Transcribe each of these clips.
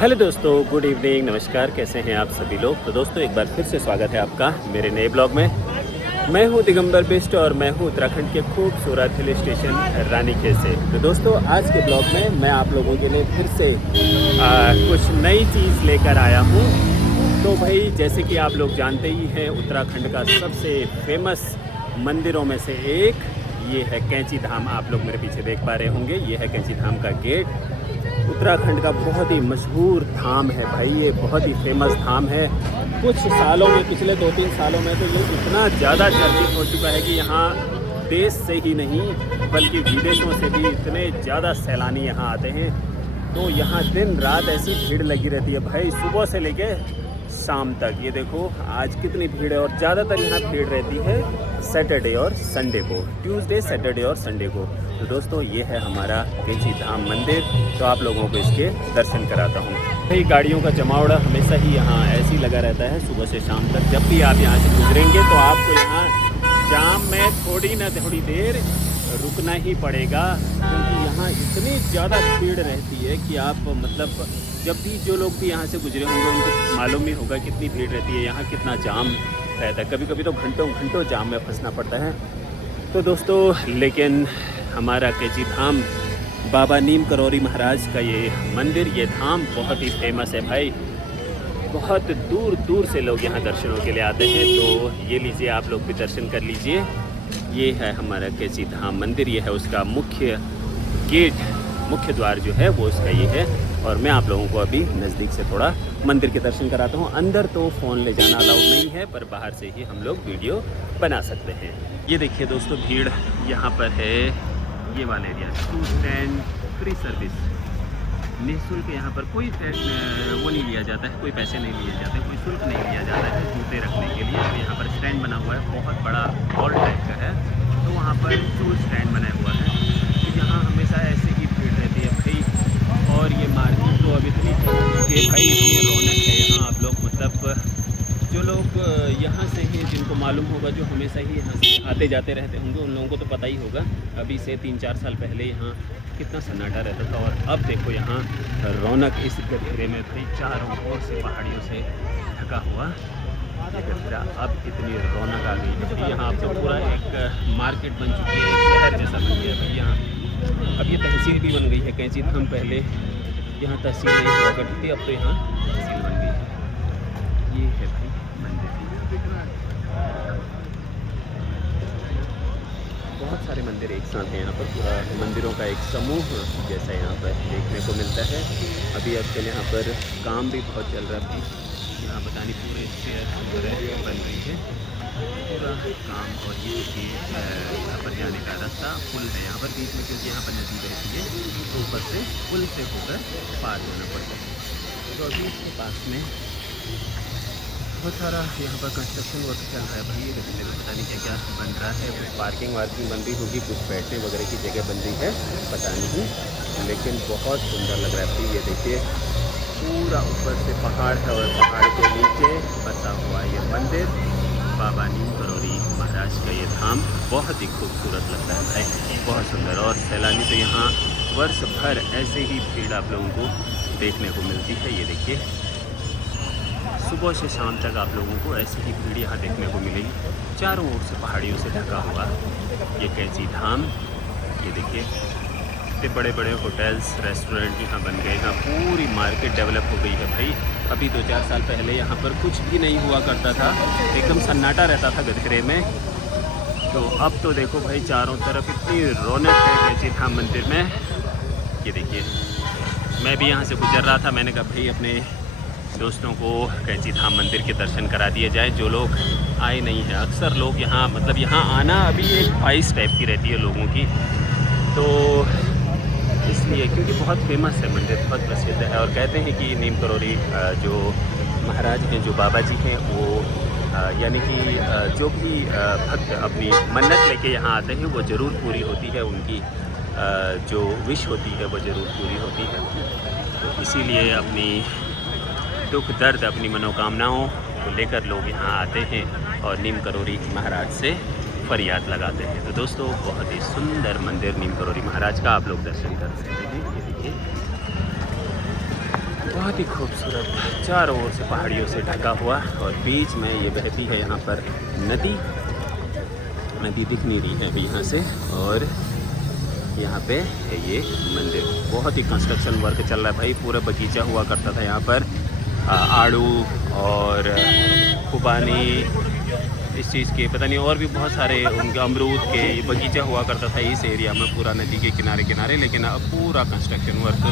Hello दोस्तों, good evening, नमस्कार। कैसे हैं आप सभी लोग। तो दोस्तों एक बार फिर से स्वागत है आपका मेरे नए ब्लॉग में। मैं हूं दिगंबर बिष्ट और मैं हूं उत्तराखंड के खूबसूरत हिल स्टेशन रानीखेत से। तो दोस्तों आज के ब्लॉग में मैं आप लोगों के लिए फिर से कुछ नई चीज़ लेकर आया हूं। तो भाई जैसे कि आप लोग जानते ही हैं, उत्तराखंड का सबसे फेमस मंदिरों में से एक ये है कैंची धाम। आप लोग मेरे पीछे देख पा रहे होंगे, ये है कैंची धाम का गेट। उत्तराखंड का बहुत ही मशहूर धाम है भाई, ये बहुत ही फेमस धाम है। कुछ सालों में, पिछले 2-3 सालों में तो ये इतना ज़्यादा चर्चित हो चुका है कि यहाँ देश से ही नहीं बल्कि विदेशों से भी इतने ज़्यादा सैलानी यहाँ आते हैं। तो यहाँ दिन रात ऐसी भीड़ लगी रहती है भाई, सुबह से लेके शाम तक। ये देखो आज कितनी भीड़ है। और ज़्यादातर यहाँ भीड़ रहती है सैटरडे और संडे को, ट्यूसडे, सैटरडे और संडे को। तो दोस्तों ये है हमारा कैंची धाम मंदिर। तो आप लोगों को इसके दर्शन कराता हूँ। भाई गाड़ियों का जमावड़ा हमेशा ही यहाँ ऐसे ही लगा रहता है सुबह से शाम तक। जब भी आप यहाँ से गुजरेंगे तो आपको यहाँ जाम में थोड़ी ना थोड़ी देर रुकना ही पड़ेगा, क्योंकि यहाँ इतनी ज़्यादा भीड़ रहती है कि आप मतलब जब भी जो लोग भी यहाँ से गुजरे होंगे उनको मालूम ही होगा कितनी भीड़ रहती है यहाँ, कितना जाम रहता है। कभी कभी तो घंटों घंटों जाम में फंसना पड़ता है। तो दोस्तों लेकिन हमारा कैंची धाम बाबा नीम करौरी महाराज का ये मंदिर, ये धाम बहुत ही फेमस है भाई। बहुत दूर दूर से लोग यहाँ दर्शनों के लिए आते हैं। तो ये लीजिए, आप लोग भी दर्शन कर लीजिए। ये है हमारा कैंची धाम मंदिर, ये है उसका मुख्य गेट, मुख्य द्वार जो है वो उसका ये है। और मैं आप लोगों को अभी नज़दीक से थोड़ा मंदिर के दर्शन कराता हूँ। अंदर तो फ़ोन ले जाना अलाउड नहीं है, पर बाहर से ही हम लोग वीडियो बना सकते हैं। ये देखिए दोस्तों, भीड़ यहाँ पर है। ये वाला एरिया 2 स्टैंड फ्री सर्विस, निःशुल्क। यहाँ पर कोई वो नहीं लिया जाता है, कोई पैसे नहीं लिए जाते, कोई शुल्क नहीं लिया जाता है जूते रखने के लिए। तो यहाँ पर स्टैंड बना हुआ है, बहुत बड़ा हॉल टाइप का है। तो वहाँ पर 2 स्टैंड बना हुआ है। तो यहाँ हमेशा ऐसे ही भीड़ रहती है भाई। और ये मार्केट तो अब इतनी कि भाई इतनी रौनक है यहाँ। आप लोग मतलब जो लोग यहाँ से हैं, जिनको मालूम होगा, जो हमेशा ही यहाँ से आते जाते रहते होंगे, उन लोगों को तो पता ही होगा। अभी से 3-4 साल पहले यहाँ कितना सन्नाटा रहता था। और अब देखो यहाँ रौनक इस गठेरे में भाई, चारों ओर से पहाड़ियों से ढका हुआ ये गठेरा, अब इतनी रौनक आ गई है। यहाँ अब तो पूरा एक मार्केट बन चुकी है, एक शहर जैसा बन गया भाई यहाँ। अब ये तहसील भी बन गई है कैंची धाम। पहले यहाँ तहसील नहीं हुआ करती थी, अब तो यहाँ तहसील बन गई है। ये है भाई मंदिर। बहुत सारे मंदिर एक साथ हैं यहाँ पर, पूरा मंदिरों का एक समूह जैसा यहाँ पर देखने को मिलता है। अभी आजकल यहाँ पर काम भी बहुत चल रहा है। यहाँ पता नहीं पूरे स्टेयर बन रही है पूरा काम। और ये यहाँ पर जाने का रास्ता, पुल है यहाँ पर बीच में, क्योंकि यहाँ पर नदी बहती है तो ऊपर से पुल से होकर पार होना पड़ता है। तो अभी इसके पास में बहुत सारा यहाँ पर कंस्ट्रक्शन वर्क चल रहा है भाई। ये देखने में पता नहीं क्या क्या बन रहा है। कुछ पार्किंग वार्किंग बन रही होगी, कुछ बैठने वगैरह की जगह बन रही है, पता नहीं। लेकिन बहुत सुंदर लग रहा है भाई। ये देखिए पूरा ऊपर से पहाड़ है और पहाड़ के नीचे बसा हुआ ये मंदिर, बाबा नीम करौरी महाराज का ये धाम। बहुत ही खूबसूरत लगता है भाई, बहुत सुंदर। और सैलानी तो यहाँ वर्ष भर ऐसे ही भीड़ आप लोगों को देखने को मिलती है। ये देखिए सुबह से शाम तक आप लोगों को ऐसे ही भीड़ यहाँ देखने को मिलेगी। चारों ओर से पहाड़ियों से ढका हुआ ये कैंची धाम। ये देखिए इतने बड़े बड़े होटल्स, रेस्टोरेंट यहाँ बन गए। यहाँ पूरी मार्केट डेवलप हो गई है भाई। अभी 2-4 साल पहले यहाँ पर कुछ भी नहीं हुआ करता था, एकदम सन्नाटा रहता था गठेरे में। तो अब तो देखो भाई चारों तरफ इतनी रौनक है कैंची धाम मंदिर में। ये देखिए मैं भी यहाँ से गुजर रहा था, मैंने कहा भाई अपने दोस्तों को कैंची धाम मंदिर के दर्शन करा दिए जाए, जो लोग आए नहीं हैं। अक्सर लोग यहाँ मतलब यहाँ आना अभी एक ख्वाहिश टाइप की रहती है लोगों की। तो इसलिए क्योंकि बहुत फेमस है मंदिर, बहुत प्रसिद्ध है। और कहते हैं कि नीम करौरी जो महाराज हैं, जो बाबा जी हैं, वो यानी कि जो भी भक्त अपनी मन्नत लेके यहाँ आते हैं वो ज़रूर पूरी होती है। उनकी जो विश होती है वो ज़रूर पूरी होती है। तो इसीलिए अपनी दुख दर्द, अपनी मनोकामनाओं को लेकर लोग यहाँ आते हैं और नीम करौरी महाराज से फरियाद लगाते हैं। तो दोस्तों बहुत ही सुंदर मंदिर नीम करौरी महाराज का आप लोग दर्शन कर सकते हैं। ये देखिए बहुत ही खूबसूरत, चारों ओर से पहाड़ियों से ढका हुआ, और बीच में ये बहती है यहाँ पर नदी दिख नहीं रही है अभी यहाँ से। और यहाँ पे है ये मंदिर। बहुत ही कंस्ट्रक्शन वर्क चल रहा है भाई, पूरा बगीचा हुआ करता था यहाँ पर, आड़ू और खुबानी इस चीज़ के, पता नहीं और भी बहुत सारे उनके अमरूद के ये बगीचा हुआ करता था इस एरिया में, पूरा नदी के किनारे किनारे। लेकिन अब पूरा कंस्ट्रक्शन वर्क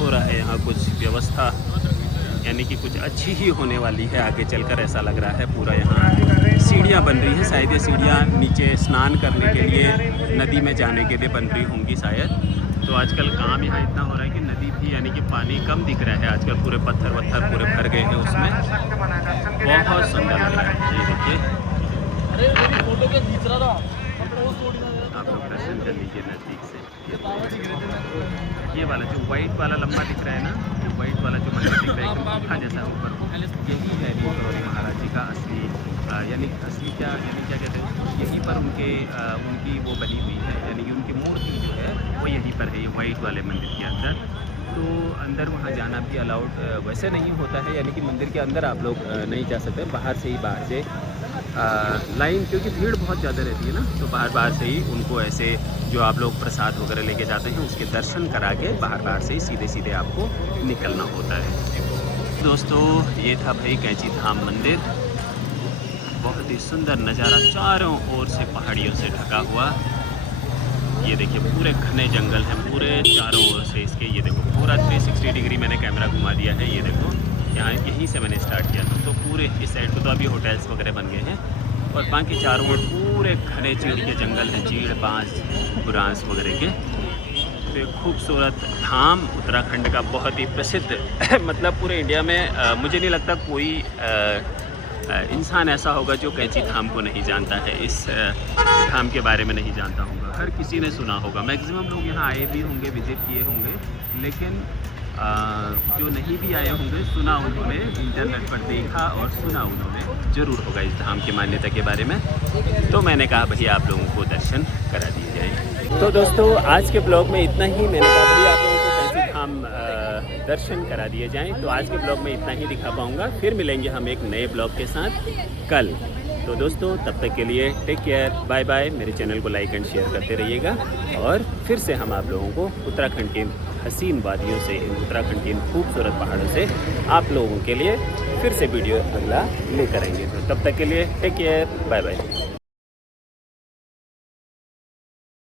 हो रहा है यहाँ, कुछ व्यवस्था यानी कि कुछ अच्छी ही होने वाली है आगे चलकर, ऐसा लग रहा है। पूरा यहाँ सीढ़ियाँ बन रही हैं, शायद ये सीढ़ियाँ नीचे स्नान करने के लिए, नदी में जाने के लिए बन रही होंगी शायद। तो आजकल काम यहाँ इतना हो रहा है कि नदी भी यानी कि पानी कम दिख रहा है आजकल, पूरे पत्थर वत्थर पूरे भर गए हैं उसमें। बहुत सुंदर लग रहा है ये देखिए। आप लोग दर्शन कर लीजिए नज़दीक से। ये वाला जो वाइट वाला लंबा दिख रहा है ना, जो वाइट वाला जो मंदिर दिख रहा है गुफा जैसा ऊपर, यही है नीलकंठेश्वर महाराज जी का असली यानी असली क्या कहते हैं, यहीं पर उनकी वो बनी हुई है, यानी कि उनकी मूर्ति जो है वो यहीं पर है, ये वाइट वाले मंदिर के अंदर। तो अंदर वहाँ जाना भी अलाउड वैसे नहीं होता है, यानी कि मंदिर के अंदर आप लोग नहीं जा सकते, बाहर से लाइन, क्योंकि भीड़ बहुत ज़्यादा रहती है ना, तो बाहर से ही उनको ऐसे जो आप लोग प्रसाद वगैरह लेके जाते हैं उसके दर्शन करा के बाहर से ही सीधे आपको निकलना होता है। दोस्तों ये था भाई कैंची धाम मंदिर। बहुत ही सुंदर नज़ारा, चारों ओर से पहाड़ियों से ढका हुआ। ये देखिए पूरे घने जंगल हैं पूरे चारों ओर से इसके। ये देखो पूरा 360 डिग्री मैंने कैमरा घुमा दिया है। ये देखो यहाँ यहीं से मैंने स्टार्ट किया था, तो पूरे इस साइड पे तो अभी होटल्स वगैरह बन गए हैं, और बाकी चारों ओर पूरे घने चीड़ के जंगल हैं, चीड़ बांस बुरांस वगैरह के। तो एक खूबसूरत धाम उत्तराखंड का, बहुत ही प्रसिद्ध मतलब पूरे इंडिया में मुझे नहीं लगता कोई इंसान ऐसा होगा जो कैंची धाम को नहीं जानता है, इस धाम के बारे में नहीं जानता होगा। हर किसी ने सुना होगा, मैक्सिमम लोग यहाँ आए भी होंगे, विज़िट किए होंगे, लेकिन जो नहीं भी आए होंगे सुना उन्होंने, इंटरनेट पर देखा और सुना उन्होंने ज़रूर होगा इस धाम की मान्यता के बारे में। तो मैंने कहा भैया आप लोगों को दर्शन करा दिए जाए। तो दोस्तों आज के ब्लॉग में इतना ही। मैंने कहा भैया आप लोगों को कैंची धाम दर्शन करा दिए जाएँ, तो आज के ब्लॉग में इतना ही दिखा पाऊँगा। फिर मिलेंगे हम एक नए ब्लॉग के साथ कल। तो दोस्तों तब तक के लिए टेक केयर, बाय बाय। मेरे चैनल को लाइक एंड शेयर करते रहिएगा, और फिर से हम आप लोगों को उत्तराखंड के हसीन वादियों से, उत्तराखंड के इन खूबसूरत पहाड़ों से आप लोगों के लिए फिर से वीडियो अगला लेकर आएंगे। तो तब तक के लिए टेक केयर, बाय बाय।